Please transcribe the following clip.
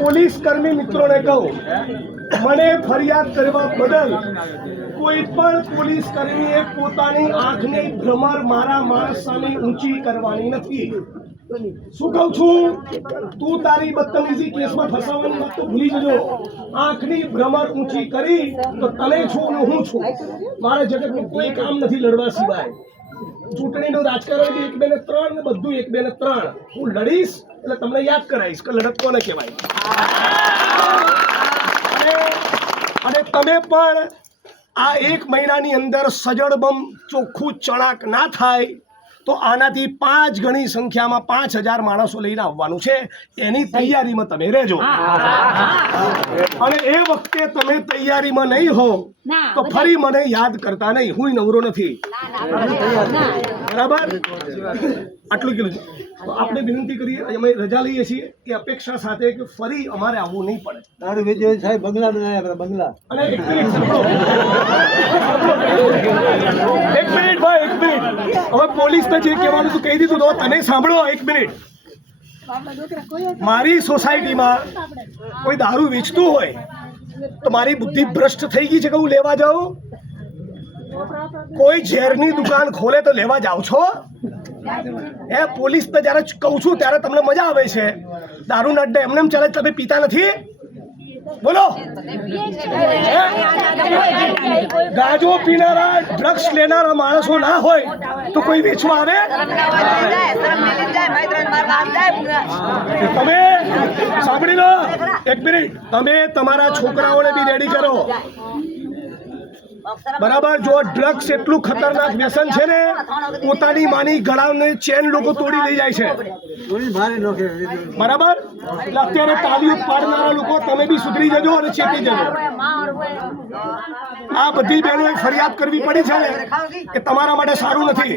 Police કર્મી મિત્રોને કહું, મને ફરિયાદ કરવા બદલ કોઈ પણ પોલીસ કર્મીએ પોતાની આંખની ભ્રમર મારા માણસ સામે ઊંચી કરવાની નથી. શું કહું છું? તું તારી બદતમીજી કેસમાં ફસાવાની વાત તો ભૂલી જજો. આંખની ભ્રમર ઊંચી કરી તો તને છું ને હું છું. મારા જગતનું કોઈ કામ નથી લડવા સિવાય. ચૂંટણીનું રાજકારણ બી 1, 2 ને 3 ને બધું 1, 2 ને 3. હું લડીશ એટલે તમને યાદ કરાવીશ કે લડત કોને કહેવાય. અને તમે પણ આ 1 મહિનાની અંદર સજડબમ ચોખ્ખું ચણાક ના થાય તો આનાથી 5 ગણી સંખ્યામાં 5000 માણસો લઈને આવવાનું છે. એની તૈયારીમાં તમે રહેજો. અને એ વખતે તમે તૈયારીમાં નહીં હો તો ફરી મને યાદ કરતા નહીં. હું નવરો નથી. બરાબર? આટલું કીધું. તો આપણે વિનંતી કરીએ, અમે રજા લઈએ છીએ કે અપેક્ષા સાથે કે ફરી અમારે આવવું નહીં પડે. તારું વિજય સાહેબ બંગલા બનાવ્યા બંગલા. અને એક મિનિટ ભાઈ, 1 મિનિટ. હવે પોલીસને જે કહેવાનું હતું કહી દીધું. તો તને સાંભળો 1 મિનિટ. મારી સોસાયટીમાં કોઈ દારૂ વેચતું હોય તો મારી બુદ્ધિ ભ્રષ્ટ થઈ ગઈ છે કે હું લેવા જાઉં? કોઈ ઝેરની દુકાન ખોલે તો લેવા જાઓ છો? પોલીસને જ્યારે કહું છું ત્યારે તમને મજા આવે છે. દારૂના અડ્ડે એમને ચાલે, તમે પીતા નથી? બોલો. ગાંજો પીનારા, ડ્રગ્સ લેનારા માણસો ના હોય તો કોઈ વેચવા આવે? તમે સાંભળી લો 1 મિનિટ. તમે તમારા છોકરાઓને બી રેડી કરો. બરાબર? જો ડ્રગ્સ એટલું ખતરનાક વ્યસન છે ને, પોતાની માની ગળાની ચેન લોકો તોડી લઈ જાય છે. બરાબર? એટલે અત્યારે તાલીઓ પાડનારા લોકો તમે બી સુધરી જજો અને ચેતી જજો. આ બધી બહેનોએ ફરિયાદ કરવી પડી છે ને કે તમારા માટે સારું નથી.